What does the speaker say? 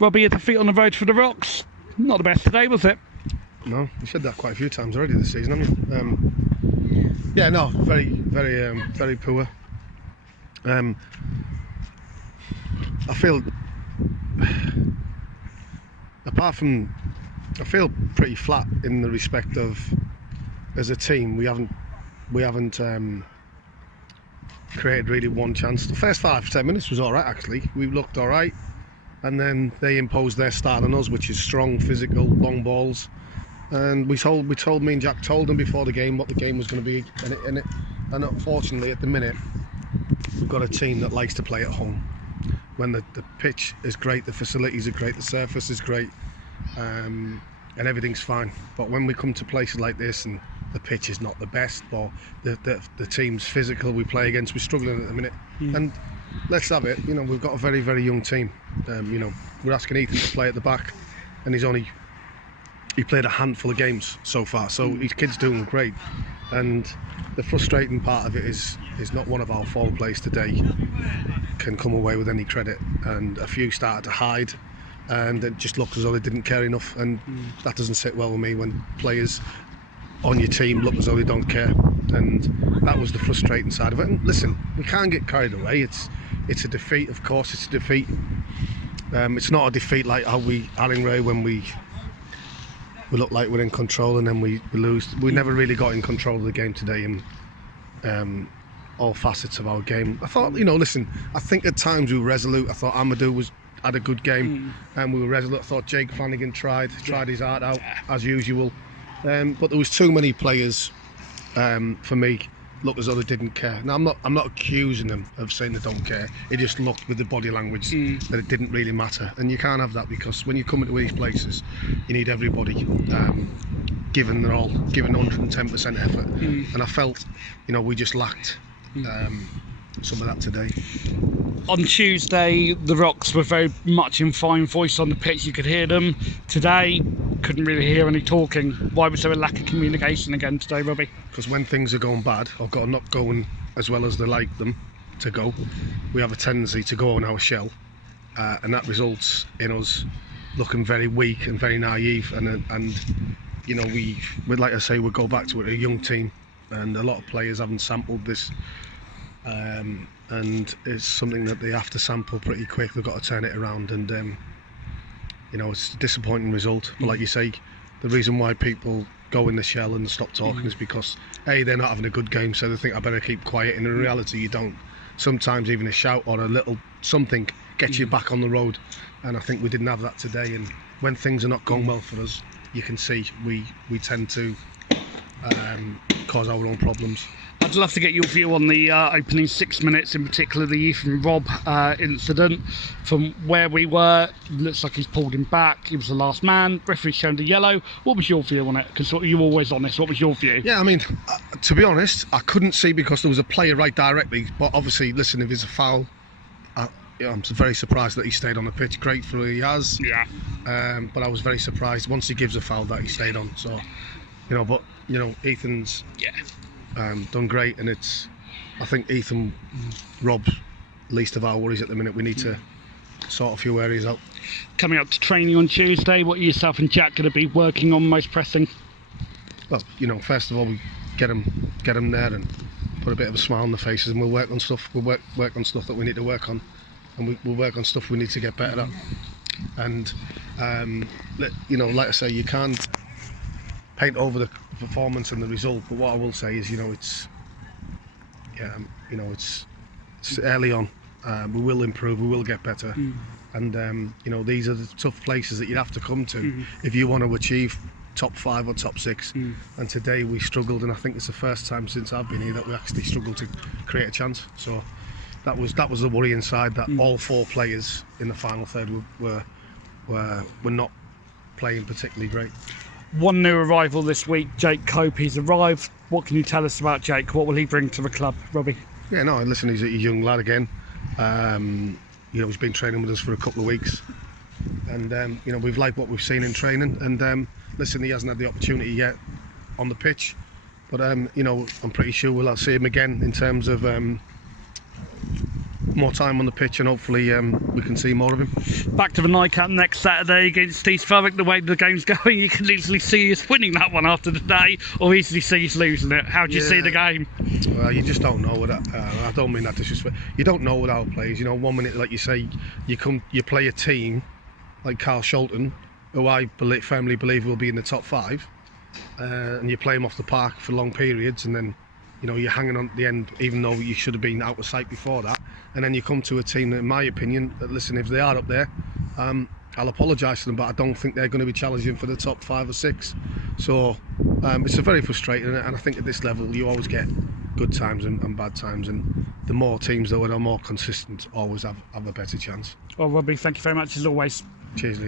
Robbie, a defeat on the road for the Rocks. Not the best today, was it? No, you said that quite a few times already this season, haven't you? Yeah, no, very poor. I feel, apart from, I feel pretty flat in the respect of, as a team, we haven't created really one chance. The first 5-10 minutes was all right, actually. We looked all right, and then they imposed their style on us, which is strong, physical, long balls. And me and Jack told them before the game what the game was going to be, and unfortunately at the minute we've got a team that likes to play at home. When the pitch is great, the facilities are great, the surface is great, and everything's fine. But when we come to places like this and the pitch is not the best, or the team's physical we play against, we're struggling at the minute. And let's have it, we've got a very, very young team. We're asking Ethan to play at the back, and he played a handful of games so far, so his kid's doing great. And the frustrating part of it is not one of our forward players today can come away with any credit, and a few started to hide, and it just looked as though they didn't care enough, and that doesn't sit well with me when players on your team look as though they don't care. And that was the frustrating side of it. And listen, we can't get carried away. It's a defeat, of course. It's a defeat. It's not a defeat like how Allingray, when we look like we're in control and then we lose. We never really got in control of the game today in all facets of our game. I thought, listen, I think at times we were resolute. I thought Amadou had a good game, and we were resolute. I thought Jake Flanagan tried his heart out as usual. But there was too many players for me look as though they didn't care. Now I'm not accusing them of saying they don't care. It just looked with the body language that it didn't really matter, and you can't have that, because when you come into these places you need everybody giving their all, giving 110% effort, and I felt we just lacked some of that today. On Tuesday, the Rocks were very much in fine voice on the pitch. You could hear them. Today, couldn't really hear any talking. Why was there a lack of communication again today, Robbie? Because when things are going bad, or not going as well as they like them to go, we have a tendency to go on our shell, and that results in us looking very weak and very naive. And we'd like to say we'll go back to it, a young team, and a lot of players haven't sampled this. And it's something that they have to sample pretty quick. They've got to turn it around, and it's a disappointing result. But like you say, the reason why people go in the shell and stop talking is because they're not having a good game, so they think I better keep quiet. And in reality, you don't. Sometimes even a shout or a little something gets you back on the road, and I think we didn't have that today. And when things are not going well for us, you can see we tend to cause our own problems. I'd love to get your view on the opening 6 minutes, in particular the Ethan Robb incident. From where we were, looks like he's pulled him back. He was the last man. Referee shown a yellow. What was your view on it? Because you're always honest. What was your view? Yeah, I mean, to be honest, I couldn't see because there was a player right directly. But obviously, listen, if it's a foul, I'm very surprised that he stayed on the pitch. Gratefully he has. Yeah. But I was very surprised once he gives a foul that he stayed on. So, Ethan's done great, and I think Ethan Robb's least of our worries at the minute. We need to sort a few areas out. Coming up to training on Tuesday, what are yourself and Jack going to be working on most pressing? Well, first of all, we get them there and put a bit of a smile on the faces, and we'll work on stuff. We'll work on stuff that we need to work on, and we'll work on stuff we need to get better at. And like I say, you can't paint over the performance and the result, but what I will say is, it's early on. We will improve, we will get better, and these are the tough places that you have to come to if you want to achieve top 5 or top 6. And today we struggled, and I think it's the first time since I've been here that we actually struggled to create a chance. So that was the worrying side, that all 4 players in the final third were not playing particularly great. One new arrival this week, Jake Cope. He's arrived. What can you tell us about Jake? What will he bring to the club, Robbie? Yeah, no, listen, he's a young lad again. He's been training with us for a couple of weeks, and we've liked what we've seen in training. And listen, he hasn't had the opportunity yet on the pitch, but I'm pretty sure we'll see him again in terms of more time on the pitch, and hopefully we can see more of him. Back to the nightcap next Saturday against East Thurrock. The way the game's going, you can easily see us winning that one after the day, or easily see us losing it. How do you see the game? Well, you just don't know without. I don't mean that disrespect. You don't know without players. You know, 1 minute, like you say, you play a team like Carl Sholton, who I firmly believe will be in the top 5, and you play him off the park for long periods, and then, you know, you're hanging on at the end, even though you should have been out of sight before that. And then you come to a team that, in my opinion, listen, if they are up there, I'll apologise to them, but I don't think they're going to be challenging for the top 5 or 6. So it's a very frustrating, and I think at this level you always get good times and bad times, and the more teams that are more consistent always have a better chance. Well, Robbie, thank you very much as always. Cheers, Lee.